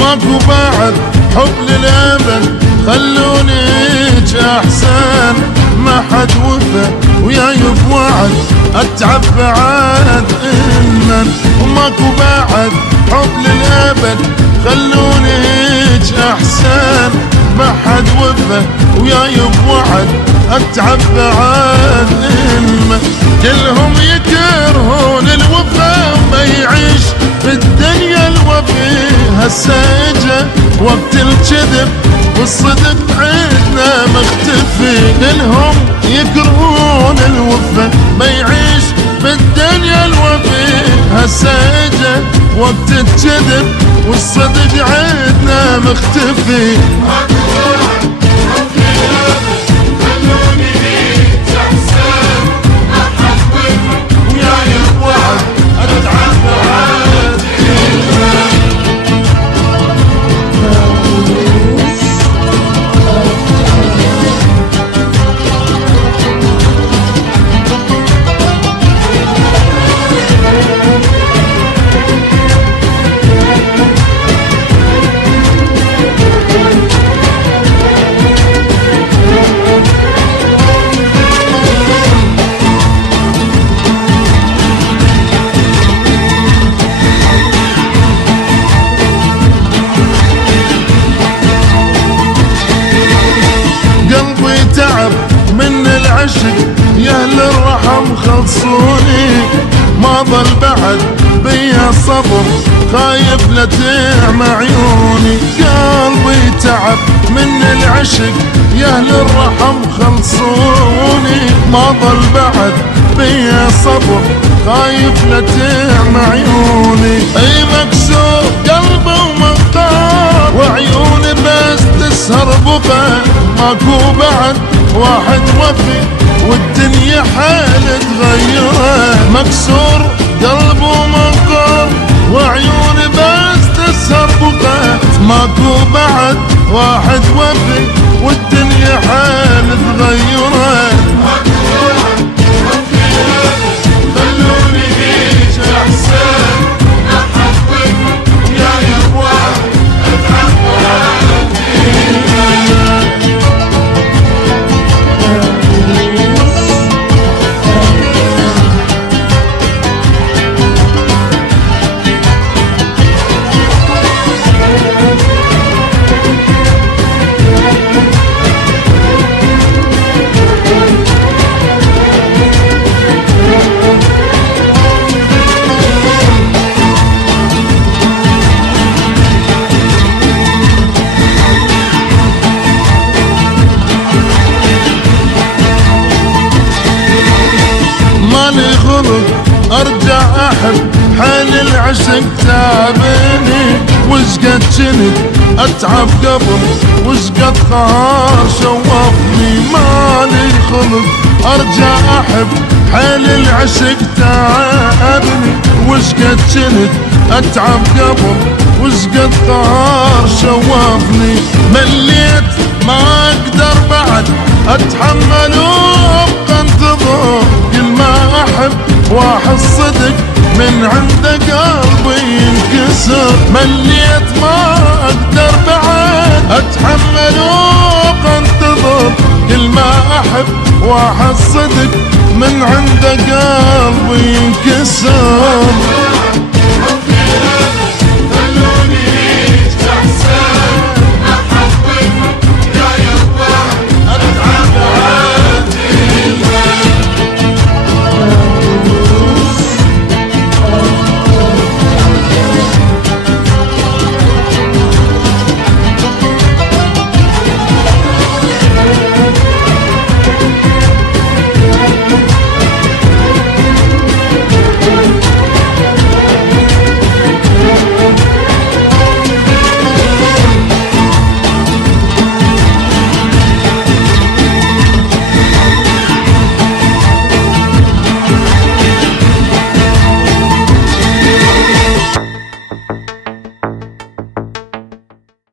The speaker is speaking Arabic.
ماكو بعد حب للأبد، خلونيج أحسن. ما حد وفى وياي بوعد، أتعب بعد إنن. وماكو بعد حب للأبد، خلونيج أحسن. ما حد وفى وياي بوعد، أتعب بعد إنن. كلهم يكرهون الوفا وما يعيش في الدنيا الوفي. هسه اجا وقت الكذب والصدق عندنا مختفي. كلهم يكرهون الوفا ما يعيش في الدنيا الوفي. هسه اجا وقت الكذب والصدق عندنا مختفي. تعب من العشق يا اهل الرحم خلصوني. ما ظل بعد بيا صبر خايف لا تعمى عيوني. قلبي تعب من العشق يا اهل الرحم خلصوني. ما ظل بعد بيا صبر خايف لا تعمى عيوني. اي مكسور قلبي ومنقار وعيوني بس تسهر بكا. ماكو بعد واحد وفي والدنيا حال تغيره. مكسور قلب ومنقار وعيوني بس تسهر بكا. ماكو بعد واحد وفي والدنيا حال تغيره. مالي خلق ارجع احب حال العشق تعبني. وش قد جنت اتعب قبل وش قد قهر شوفني. مالي خلق ارجع احب حال العشق تعبني. وش قد جنت اتعب قبل وش قد قهر شوفني. مليت ما اقدر بعد اتحمل وابقى انتظر. كل ما احب واحد صدق من عنده قلبي ينكسر. مليت ما اقدر بعد اتحمل وابقى انتظر. كل ما احب واحد صدق من عنده قلبي ينكسر.